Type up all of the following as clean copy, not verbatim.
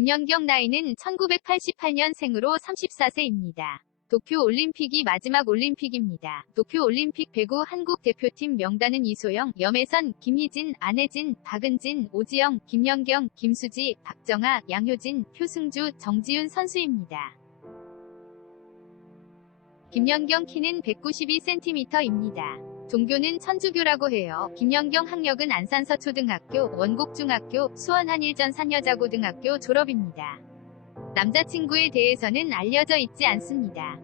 김연경 나이는 1988년생으로 34세입니다. 도쿄올림픽이 마지막 올림픽입니다. 도쿄올림픽 배구 한국 대표팀 명단은 이소영, 염혜선, 김희진, 안혜진, 박은진, 오지영, 김연경, 김수지, 박정아, 양효진, 표승주, 정지윤 선수입니다. 김연경 키는 192cm입니다. 종교는 천주교라고 해요. 김연경 학력은 안산서초등학교, 원곡중학교, 수원한일전 산여자고등학교 졸업입니다. 남자친구에 대해서는 알려져 있지 않습니다.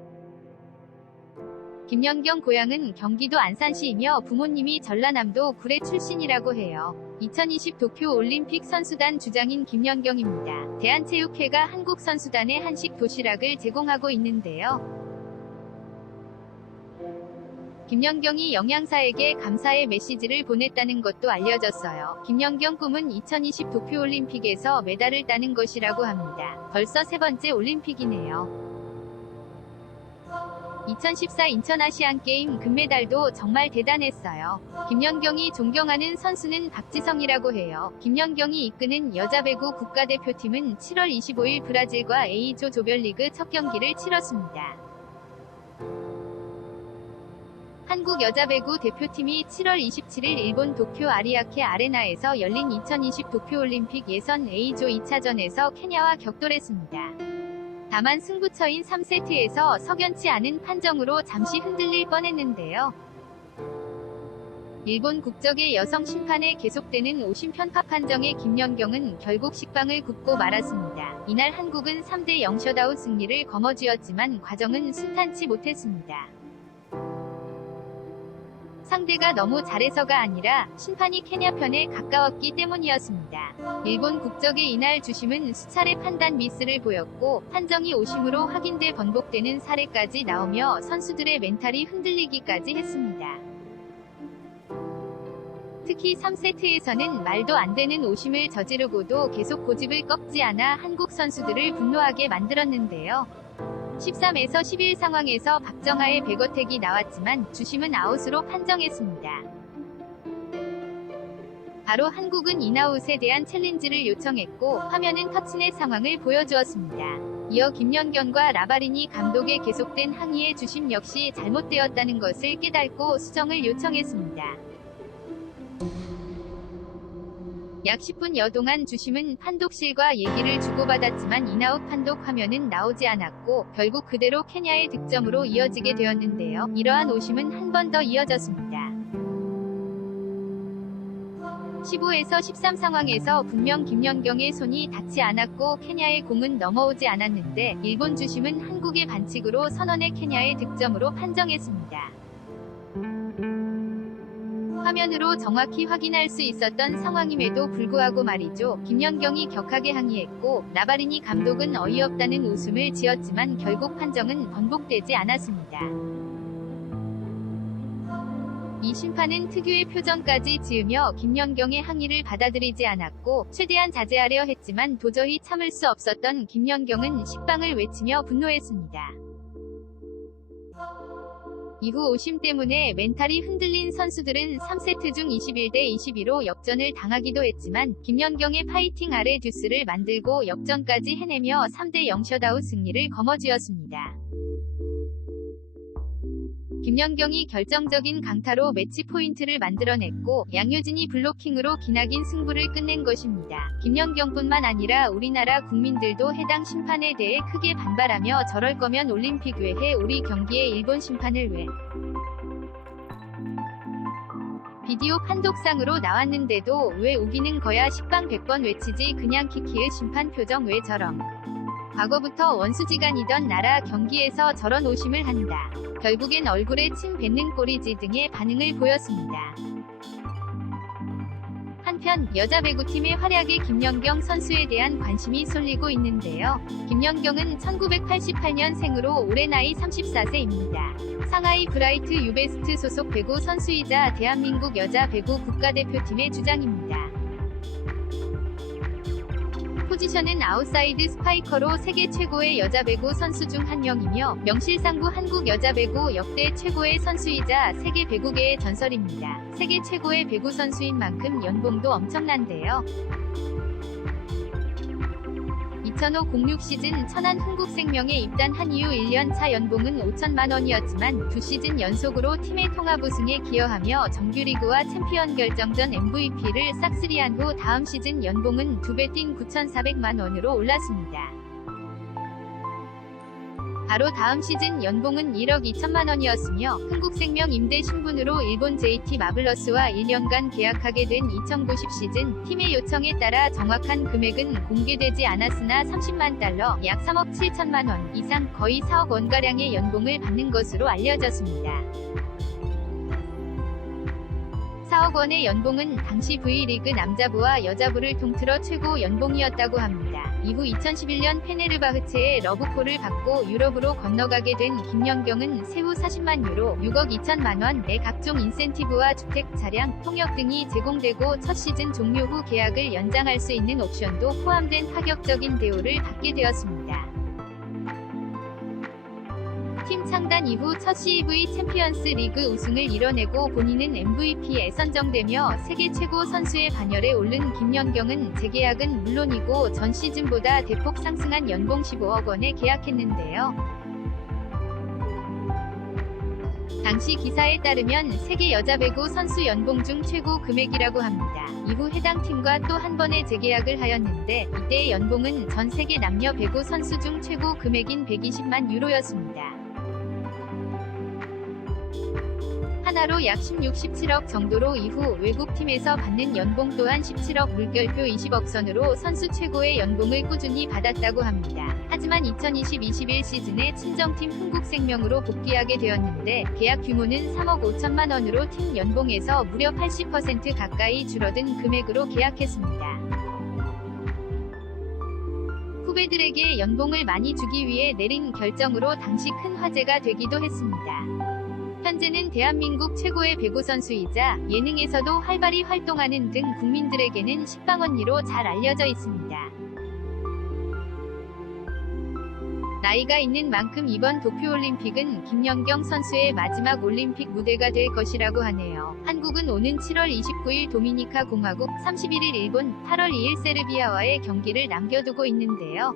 김연경 고향은 경기도 안산시이며 부모님이 전라남도 구례 출신이라고 해요. 2020 도쿄올림픽 선수단 주장인 김연경입니다. 대한체육회가 한국 선수단에 한식 도시락을 제공하고 있는데요. 김연경이 영양사에게 감사의 메시지를 보냈다는 것도 알려졌어요. 김연경 꿈은 2020 도쿄올림픽에서 메달을 따는 것이라고 합니다. 벌써 세 번째 올림픽이네요. 2014 인천아시안게임 금메달도 정말 대단했어요. 김연경이 존경하는 선수는 박지성이라고 해요. 김연경이 이끄는 여자배구 국가대표팀은 7월 25일 브라질과 A조 조별리그 첫 경기를 치렀습니다. 한국 여자배구 대표팀이 7월 27일 일본 도쿄 아리아케 아레나에서 열린 2020 도쿄올림픽 예선 A조 2차전에서 케냐와 격돌했습니다. 다만 승부처인 3세트에서 석연치 않은 판정으로 잠시 흔들릴 뻔했는데요. 일본 국적의 여성 심판에 계속되는 오심편파 판정에 김연경은 결국 식빵을 굽고 말았습니다. 이날 한국은 3대0 셧아웃 승리를 거머쥐었지만 과정은 순탄치 못했습니다. 상대가 너무 잘해서가 아니라 심판이 케냐 편에 가까웠기 때문이었습니다. 일본 국적의 이날 주심은 수차례 판단 미스를 보였고 판정이 오심으로 확인돼 번복되는 사례까지 나오며 선수들의 멘탈이 흔들리기까지 했습니다. 특히 3세트에서는 말도 안 되는 오심을 저지르고도 계속 고집을 꺾지 않아 한국 선수들을 분노하게 만들었는데요. 13에서 11 상황에서 박정아의 백어택이 나왔지만 주심은 아웃으로 판정했습니다. 바로 한국은 인아웃에 대한 챌린지를 요청했고 화면은 터치넷 상황을 보여주었습니다. 이어 김연경과 라바리니 감독의 계속된 항의에 주심 역시 잘못되었다는 것을 깨닫고 수정을 요청했습니다. 약 10분여 동안 주심은 판독실과 얘기를 주고받았지만 인아웃 판독 화면은 나오지 않았고 결국 그대로 케냐의 득점으로 이어지게 되었는데요. 이러한 오심은 한 번 더 이어졌습니다. 15에서 13 상황에서 분명 김연경의 손이 닿지 않았고 케냐의 공은 넘어오지 않았는데 일본 주심은 한국의 반칙으로 선언해 케냐의 득점으로 판정했습니다. 화면으로 정확히 확인할 수 있었던 상황임에도 불구하고 말이죠. 김연경이 격하게 항의했고 라바리니 감독은 어이없다는 웃음을 지었지만 결국 판정은 번복되지 않았습니다. 이 심판은 특유의 표정까지 지으며 김연경의 항의를 받아들이지 않았고 최대한 자제하려 했지만 도저히 참을 수 없었던 김연경은 식빵을 외치며 분노했습니다. 이후 오심 때문에 멘탈이 흔들린 선수들은 3세트 중 21대 22로 역전을 당하기도 했지만 김연경의 파이팅 아래 듀스를 만들고 역전까지 해내며 3대0 셧아웃 승리를 거머쥐었습니다. 김연경이 결정적인 강타로 매치 포인트를 만들어냈고 양효진이 블로킹으로 기나긴 승부를 끝낸 것입니다. 김연경뿐만 아니라 우리나라 국민들도 해당 심판에 대해 크게 반발하며 저럴 거면 올림픽 외에 우리 경기에 일본 심판을 왜 비디오 판독상으로 나왔는데도 왜 우기는 거야 식빵 100번 외치지 그냥 키키의 심판 표정 왜 저럼 과거부터 원수지간이던 나라 경기에서 저런 오심을 한다. 결국엔 얼굴에 침 뱉는 꼴이지 등의 반응을 보였습니다. 한편 여자 배구팀의 활약에 김연경 선수에 대한 관심이 쏠리고 있는데요. 김연경은 1988년생으로 올해 나이 34세입니다. 상하이 브라이트 유베스트 소속 배구 선수이자 대한민국 여자 배구 국가대표팀의 주장입니다. 포지션은 아웃사이드 스파이커로 세계 최고의 여자 배구 선수 중 한 명이며 명실상부 한국 여자 배구 역대 최고의 선수이자 세계 배구계의 전설입니다. 세계 최고의 배구 선수인 만큼 연봉도 엄청난데요. 2005-06 시즌 천안 흥국생명에 입단한 이후 1년차 연봉은 5천만 원이었지만 2시즌 연속으로 팀의 통합 우승에 기여하며 정규리그와 챔피언 결정전 MVP를 싹쓸이한 후 다음 시즌 연봉은 2배 뛴 9,400만 원으로 올랐습니다. 바로 다음 시즌 연봉은 1억 2천만 원이었으며 흥국생명 임대 신분으로 일본 JT 마블러스와 1년간 계약하게 된 2090 시즌 팀의 요청에 따라 정확한 금액은 공개되지 않았으나 30만 달러 약 3억 7천만 원 이상 거의 4억 원가량의 연봉을 받는 것으로 알려졌습니다. 4억 원의 연봉은 당시 V리그 남자부와 여자부를 통틀어 최고 연봉이었다고 합니다. 이후 2011년 페네르바흐체의 러브콜을 받고 유럽으로 건너가게 된 김연경은 세후 40만 유로 6억 2천만 원의 각종 인센티브와 주택, 차량, 통역 등이 제공되고 첫 시즌 종료 후 계약을 연장할 수 있는 옵션도 포함된 파격적인 대우를 받게 되었습니다. 팀 창단 이후 첫 CEV 챔피언스 리그 우승을 이뤄내고 본인은 MVP에 선정되며 세계 최고 선수의 반열에 오른 김연경은 재계약은 물론이고 전 시즌보다 대폭 상승한 연봉 15억 원에 계약했는데요. 당시 기사에 따르면 세계 여자 배구 선수 연봉 중 최고 금액이라고 합니다. 이후 해당 팀과 또 한 번의 재계약을 하였는데 이때의 연봉은 전 세계 남녀 배구 선수 중 최고 금액인 120만 유로였습니다. 하나로 약 16, 17억 정도로 이후 외국팀에서 받는 연봉 또한 17억 물결표 20억 선으로 선수 최고의 연봉을 꾸준히 받았다고 합니다. 하지만 2020-21 시즌에 친정팀 흥국생명으로 복귀하게 되었는데 계약 규모는 3억 5천만 원으로 팀 연봉에서 무려 80% 가까이 줄어든 금액으로 계약했습니다. 후배들에게 연봉을 많이 주기 위해 내린 결정으로 당시 큰 화제가 되기도 했습니다. 현재는 대한민국 최고의 배구 선수이자 예능에서도 활발히 활동하는 등 국민들에게는 식빵언니로 잘 알려져 있습니다. 나이가 있는 만큼 이번 도쿄올림픽은 김연경 선수의 마지막 올림픽 무대가 될 것이라고 하네요. 한국은 오는 7월 29일 도미니카 공화국, 31일 일본, 8월 2일 세르비아와의 경기를 남겨두고 있는데요.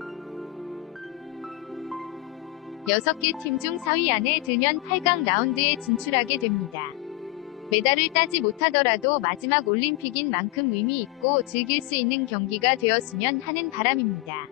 6개 팀 중 4위 안에 들면 8강 라운드에 진출하게 됩니다. 메달을 따지 못하더라도 마지막 올림픽인 만큼 의미 있고 즐길 수 있는 경기가 되었으면 하는 바람입니다.